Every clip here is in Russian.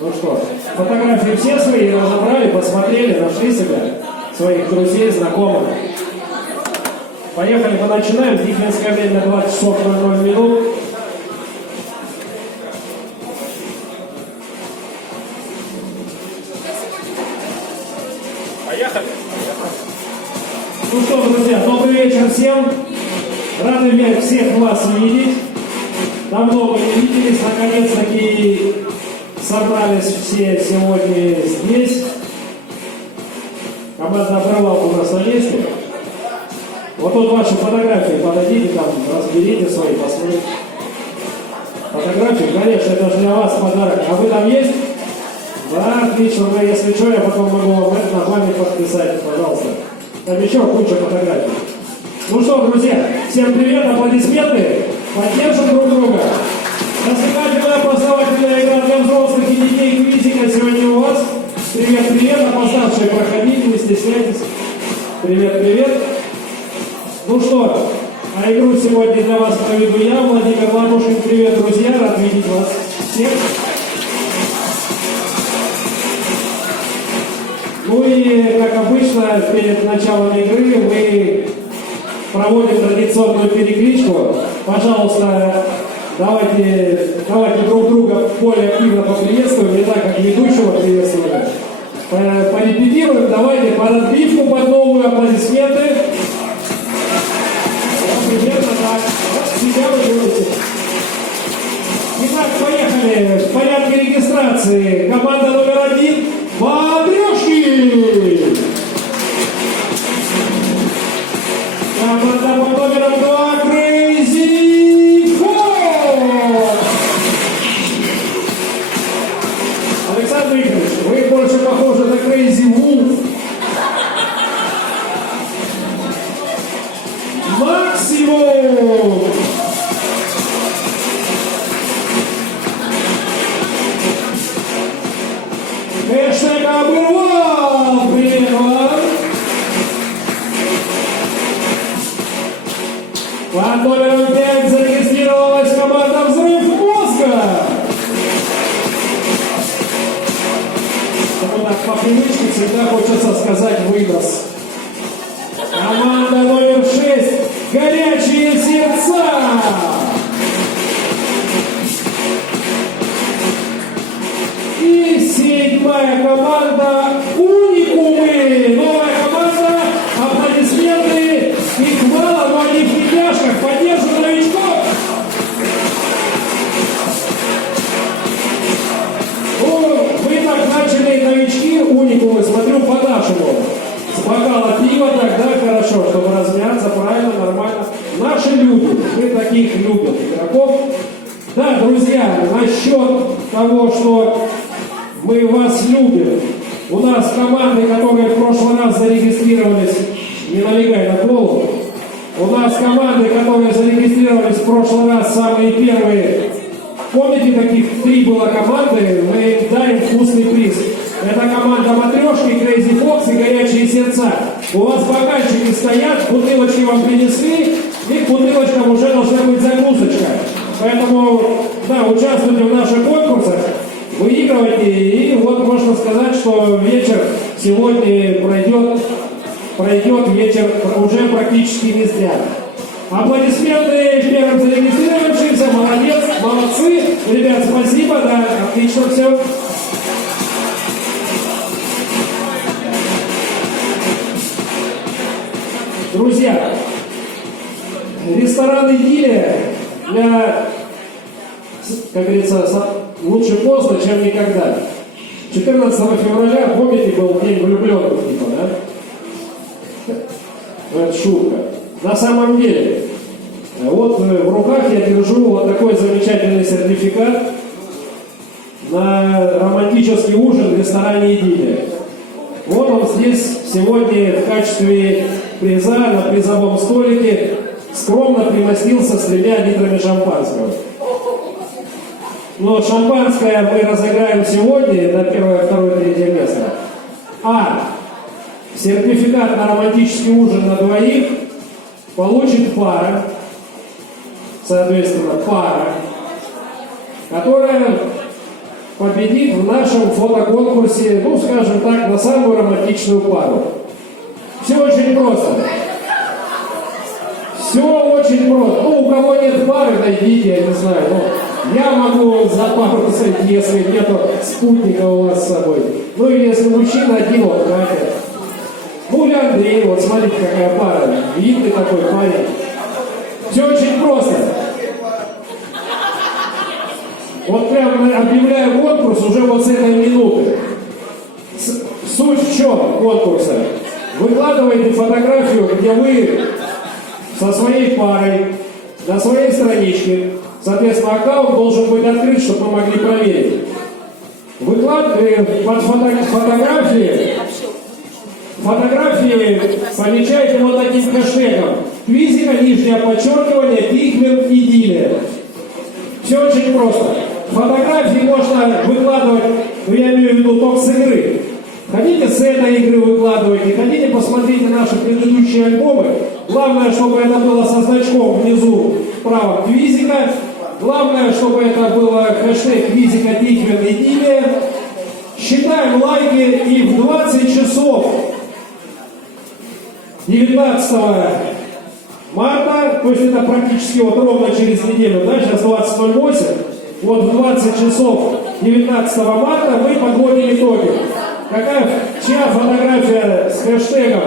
Ну что, фотографии все свои разобрали, посмотрели, нашли себя, своих друзей, знакомых. Поехали, мы начинаем. Дихвинское время 20 часов 00 минут. Поехали. Ну что, друзья, добрый вечер всем. Рады всех вас видеть. Давно мы не виделись, наконец-таки собрались все сегодня здесь. Команда «Обрывалка» у нас на месте. Вот тут ваши фотографии, подойдите там, разберите свои, посмотрите. Фотографии, конечно, это же для вас подарок. А вы там есть? Да, отлично, но если что, я потом могу вам это на память подписать, пожалуйста. Там еще куча фотографий. Ну что, друзья, всем привет, аплодисменты, поддержим друг друга. Развлекательная познавательная игра для взрослых и детей «Квизика» сегодня у вас. Привет, привет, опоздавшие, проходите, не стесняйтесь. Привет, привет. Ну что, а игру сегодня для вас проведу я, Владимир Ладушкин. Привет, друзья, рад видеть вас всех. Ну и, как обычно, перед началом игры мы проводим традиционную перекличку. Пожалуйста, давайте друг друга более активно поприветствуем, не так, как ведущего приветствуем. Порепетируем, давайте под отбивку, под новые аплодисменты. Вот примерно так. Вот себя вы делаете. Итак, поехали. В порядке регистрации команда номер 1 Матрешки. Команда под номером 2 Crazy Fox. Александр Игоревич, вы больше похожи на Crazy Wolf. Максимум. Хэштег «Обрывал». Привет вам. Под номером 5 зарегистрировалась команда «Взрыв мозга». Так по привычке всегда хочется сказать «выброс». Команда номер 6 «Горячие сердца». И седьмая команда «Уникумы». Новая команда, аплодисменты, их мало, но они в пятяшках. Поддержим новичков. Ну, вы так начали, новички, «Уникумы», смотрю по-нашему. С бокала пива тогда хорошо, чтобы размяться, правильно, нормально. Наши любят, мы таких любим игроков. Да, друзья, насчет того, что мы вас любим. У нас команды, которые в прошлый раз зарегистрировались, не налегай на голову. У нас команды, которые зарегистрировались в прошлый раз, самые первые. Помните, таких 3 было команды, мы им дарим вкусный приз. Это команда «Матрешки», Crazy Fox и «Горячие сердца». У вас бокальчики стоят, бутылочки вам принесли, и к бутылочкам уже должна быть загрузочка. Поэтому, да, участвуйте в наших конкурсах, выигрывайте, и вот можно сказать, что вечер сегодня пройдет вечер уже практически не зря. Аплодисменты первым зарегистрировавшимся, молодец, молодцы, ребят, спасибо, да, отлично все. Друзья, ресторан «Идиллия» для, как говорится, лучше поздно, чем никогда. 14 февраля, помните, был день влюбленных, типа, да? Это шутка. На самом деле, вот в руках я держу вот такой замечательный сертификат на романтический ужин в ресторане «Идиллия». Вот он здесь сегодня в качестве приза на призовом столике скромно примостился с 3 литрами шампанского. Но шампанское мы разыграем сегодня на 1, 2, 3 место. А сертификат на романтический ужин на 2 получит пара. соответственно, пара, которая победит в нашем фотоконкурсе, ну, скажем так, на самую романтичную пару. Все очень просто. Все очень просто. Ну, у кого нет пары, найдите, я не знаю. Ну, я могу за пару сойти, если нету спутника у вас с собой. Ну, или если мужчина один, вот, знаете. Ну, или Андрей, вот, смотрите, какая пара. Видный такой парень. Все очень просто. Вот прямо объявляю конкурс уже вот с этой минуты. Суть в чем конкурса? Выкладываете фотографию, где вы со своей парой на своей страничке. Соответственно, аккаунт должен быть открыт, чтобы мы могли проверить. Выкладываете под фотографии помечаете вот таким хэштегом. Квизика, нижнее подчеркивание, Тихвин, идиллия. Все очень просто. Фотографии можно выкладывать, ну я имею в виду только с игры. Хотите с этой игры выкладывайте, хотите посмотрите наши предыдущие альбомы. Главное, чтобы это было со значком внизу вправо квизика. Главное, чтобы это было хэштег квизика, Тихвин, идиллия. Считаем лайки и в 20 часов 19 марта, то есть это практически вот ровно через неделю, да, сейчас 20:08, вот в 20 часов 19 марта мы подводим итоги. Чья фотография с хэштегом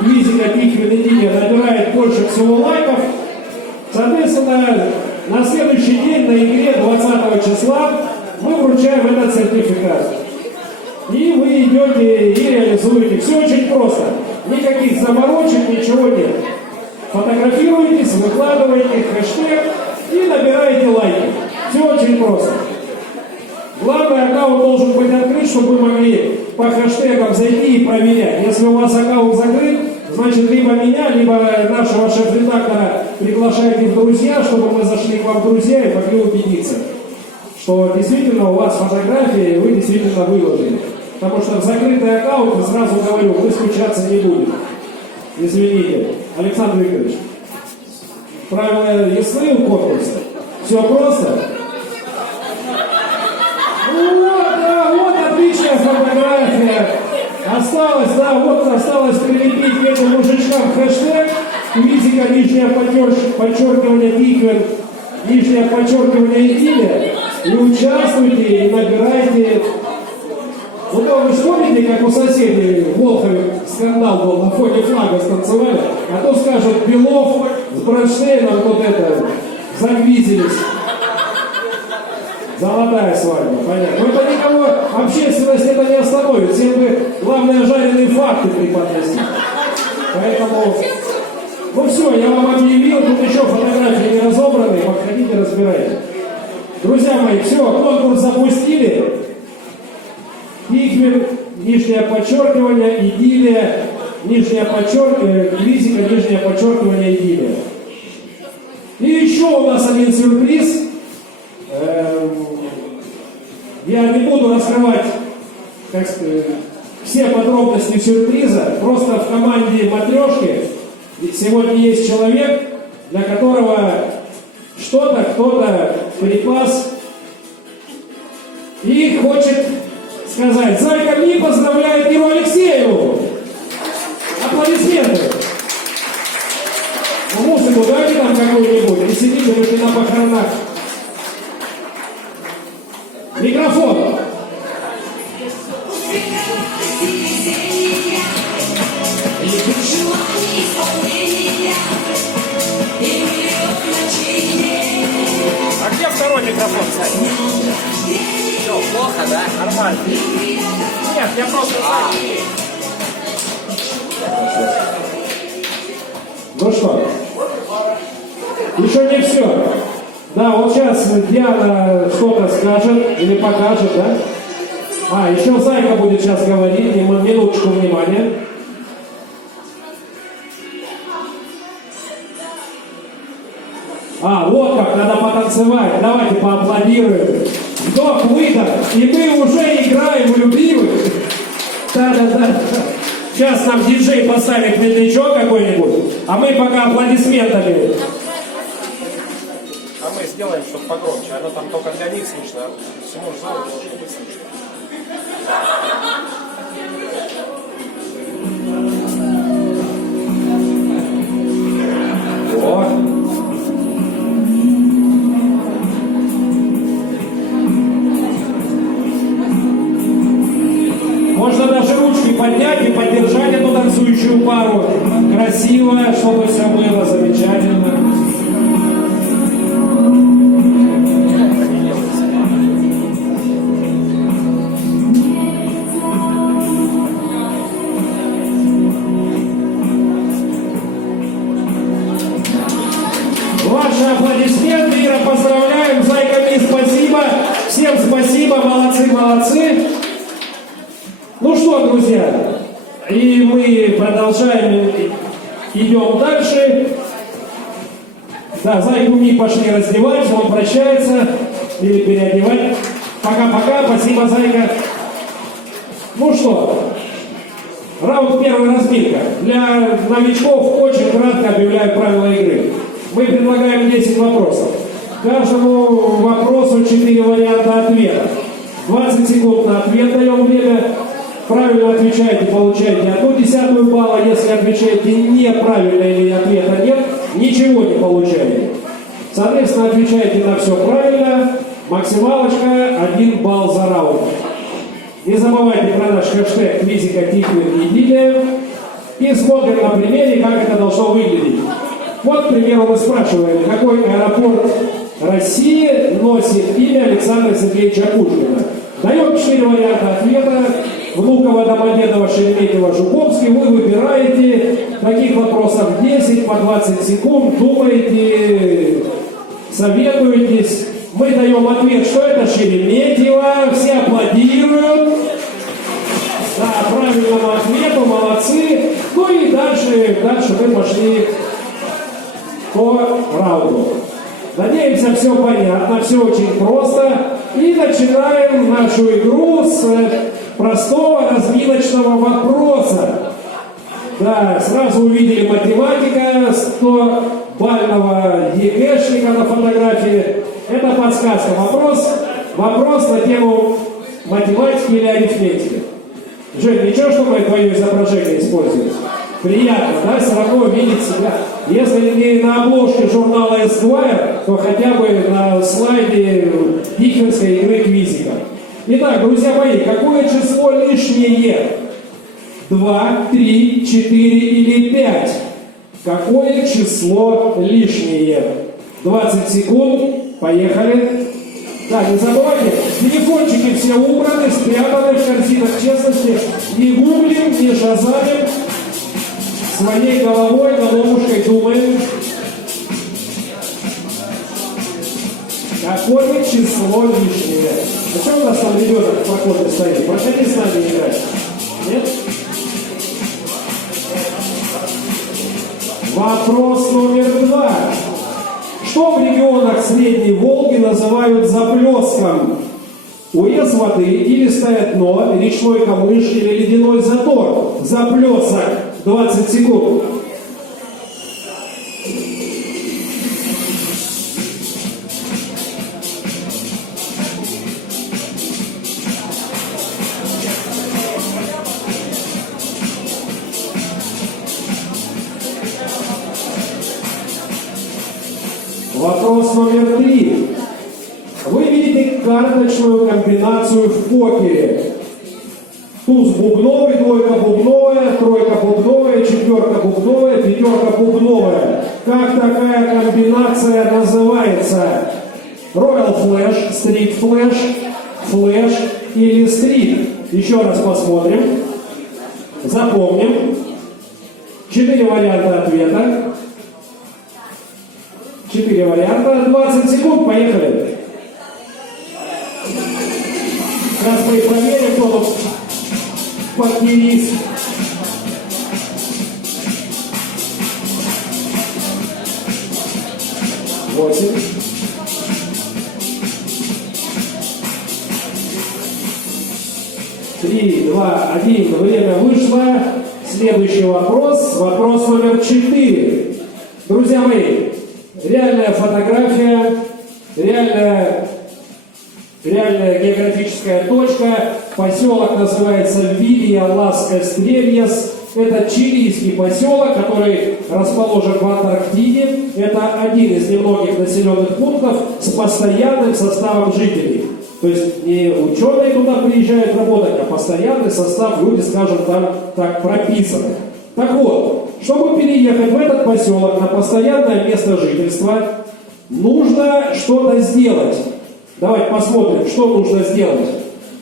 квизика, Тихвин, идиллия набирает больше всего лайков, соответственно, на следующий день на игре 20 числа мы вручаем этот сертификат. И вы идете и реализуете. Все очень просто. Никаких заморочек, ничего нет. Фотографируетесь, выкладываете хэштег и набираете лайки. Все очень просто. Главное, аккаунт должен быть открыт, чтобы вы могли по хэштегам зайти и проверять. Если у вас аккаунт закрыт, значит, либо меня, либо нашего шеф-редактора приглашайте в друзья, чтобы мы зашли к вам в друзья и могли убедиться, что действительно у вас фотографии, и вы действительно выложили. Потому что в закрытый аккаунт, сразу говорю, вы скучаться не будете. Извините. Александр Викторович, правила ясны у конкурса? Все просто? Вот, да, вот отличная фотография. Осталось, да, вот осталось прилепить к этим мужичкам хэштег квизика, нижнее подчеркивание Тихвин, нижнее подчеркивание идиллия. И участвуйте, и набирайте. Ну, вы вспомните, как у соседей в Волхове скандал был, на фоне флага станцевали, а то скажут, Белов с Бронштейном вот это, загвизились. Золотая свадьба, понятно. Но это никого, общественность это не остановит, всем бы главное жареные факты преподносить. Поэтому, ну все, я вам объявил, тут еще фотографии не разобраны, подходите, разбирайте. Друзья мои, все, конкурс запустили. Тихвин, нижнее подчеркивание, идиллия, нижнее подчеркивание, квизика, нижнее подчеркивание, идиллия. И еще у нас один сюрприз. Я не буду раскрывать, как сказать, все подробности сюрприза. Просто в команде матрешки сегодня есть человек, для которого что-то кто-то припас и хочет сказать: Зайка Ми поздравляет Иру Алексееву. Аплодисменты. Ну, музыку дайте там какую-нибудь, не сидите вы на похоронах. Микрофон. А где второй микрофон, Саня? Что, плохо, да? Нормально. Нет, я просто... Ну что, еще не все. Да, вот сейчас Диана что-то скажет или покажет, да? Еще Зайка будет сейчас говорить, минуточку внимания. Вот как, надо потанцевать. Давайте поаплодируем. Вдох-выдох, и мы уже играем в любимых. Да-да-да. Сейчас нам диджей поставит медлячок какой-нибудь, а мы пока аплодисментами. сделаем, чтобы погромче. Оно там только для них слышно, а всему залу должно быть слышно. Вот. Можно даже ручки поднять и поддержать эту танцующую пару. Красиво, чтобы все было замечательно. Ваши аплодисменты, Ира, поздравляем, зайками спасибо, всем спасибо, молодцы, молодцы. Ну что, друзья, и мы продолжаем, идем дальше. Да, зайку Ми пошли раздевать, он прощается, или переодевать. Пока-пока, спасибо, зайка. Ну что, раунд первый, разбивка. Для новичков очень кратко объявляю правила игры. Мы предлагаем 10 вопросов. Каждому вопросу 4 варианта ответа. 20 секунд на ответ даем время. Правильно отвечаете, получаете 1/10 балла. Если отвечаете неправильно или ответа нет, ничего не получаете. Соответственно, отвечаете на все правильно. Максималочка 1 балл за раунд. Не забывайте про наш хэштег «Физика, Тихвин, Идиллия». И смотрим на примере, как это должно выглядеть. Вот, к примеру, мы спрашиваем, какой аэропорт России носит имя Александра Сергеевича Пушкина. Даем 4 варианта ответа. Внуково, Домодедово, Шереметьево, Жуковский. Вы выбираете. Таких вопросов 10 по 20 секунд. Думаете, советуетесь. Мы даем ответ, что это Шереметьево. Все аплодируют. Да, правильному ответу, молодцы. Ну и дальше мы пошли по раунду. Надеемся, все понятно, все очень просто. И начинаем нашу игру с простого разминочного вопроса. Да, сразу увидели математика, 100-бального ЕГЭшника на фотографии. Это подсказка. Вопрос на тему математики или арифметики. Жень, ничего, что мы твое изображение используем? Приятно, да, все равно видеть себя. Если не на обложке журнала Esquire, то хотя бы на слайде Диккенской игры Квизика. Итак, друзья мои, какое число лишнее? 2, 3, 4 или 5? Какое число лишнее? 20 секунд, поехали. Да, не забывайте, телефончики все убраны, спрятаны в корзинах честности. Не гуглим, не шазамим. Своей головой, головушкой думаем. Какое число лишнее? А что у нас там ребенок в проходе стоит? Проходи с нами играть. Нет? Вопрос номер 2. Что в регионах Средней Волги называют заплеском? Урез воды, илистое дно, речной камыш или ледяной затор? Заплесок. 20 секунд. Вопрос номер 3. Вы видите карточную комбинацию в покере. Туз бубновый, двойка бубновая, тройка бубновая, четверка бубновая, пятерка бубновая. Как такая комбинация называется? Royal Flash, Street Flash, Flash или Street? Еще раз посмотрим. Запомним. 4 варианта ответа. 4 варианта. 20 секунд. Поехали. Сейчас мы проверим, кто тут покерист. Восемь. 3, 2, 1. Время вышло. Следующий вопрос. Вопрос номер 4. Друзья мои, реальная фотография реальная географическая точка. Поселок называется Вилья-Лас-Эстрельяс. Это чилийский поселок, который расположен в Антарктиде. Это один из немногих населенных пунктов с постоянным составом жителей. То есть не ученые туда приезжают работать, а постоянный состав, люди, скажем, там так прописаны. Так вот, чтобы переехать в этот поселок на постоянное место жительства, нужно что-то сделать. Давайте посмотрим, что нужно сделать.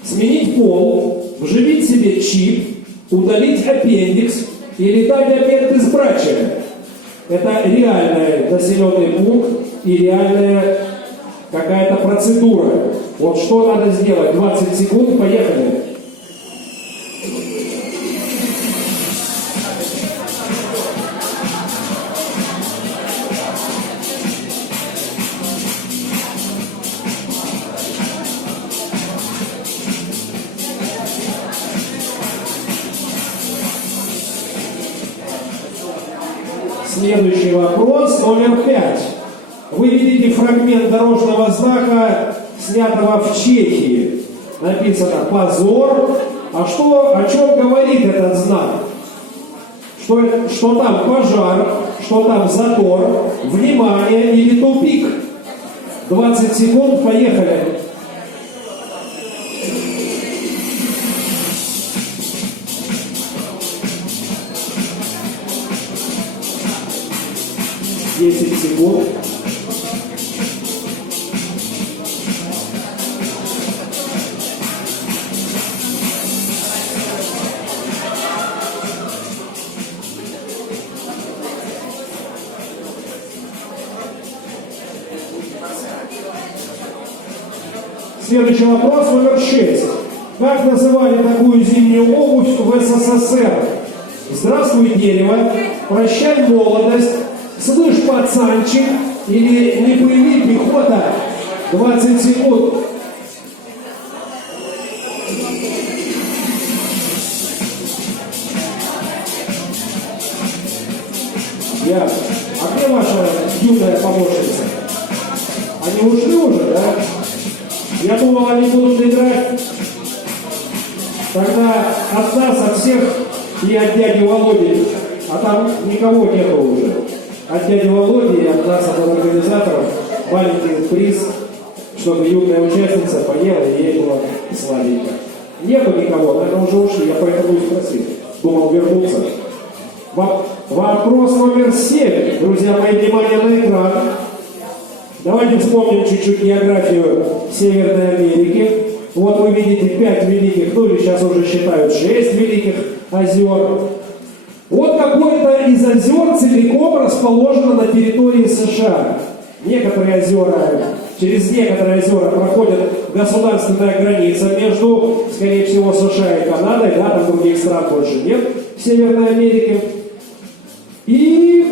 Сменить пол, вживить себе чип, удалить аппендикс или дать опять избрачия. Это реальный населенный пункт и реальная какая-то процедура. Вот что надо сделать? 20 секунд, поехали. Следующий вопрос, номер 5. Вы видите фрагмент дорожного знака, снятого в Чехии. Написано «Позор». А о чем говорит этот знак? Что там пожар, что там затор, внимание или тупик? 20 секунд, поехали. Десять секунд. Следующий вопрос, номер 6. Как называли такую зимнюю обувь в СССР? Здравствуй, дерево, прощай, молодость, слышь, пацанчик, или не пыли, пехота. 20 секунд. А где ваша юная помощница? Они ушли уже, да? Я думал, они будут играть. Тогда от нас, от всех и от дяди Володи, а там никого нету уже. От дяди Володи и от нас, от организаторов, маленький приз, чтобы юная участница поела и ей было сладенько. Нету никого, наверное, уже ушли, я поэтому и спросил. Думал вернуться. Вопрос номер 7. Друзья мои, внимание на экран. Давайте вспомним чуть-чуть географию Северной Америки. Вот вы видите 5 великих, ну или сейчас уже считают 6 великих озер. Вот какое-то из озер целиком расположено на территории США. Через некоторые озера проходит государственная граница между, скорее всего, США и Канадой, да, там других стран больше нет в Северной Америке. И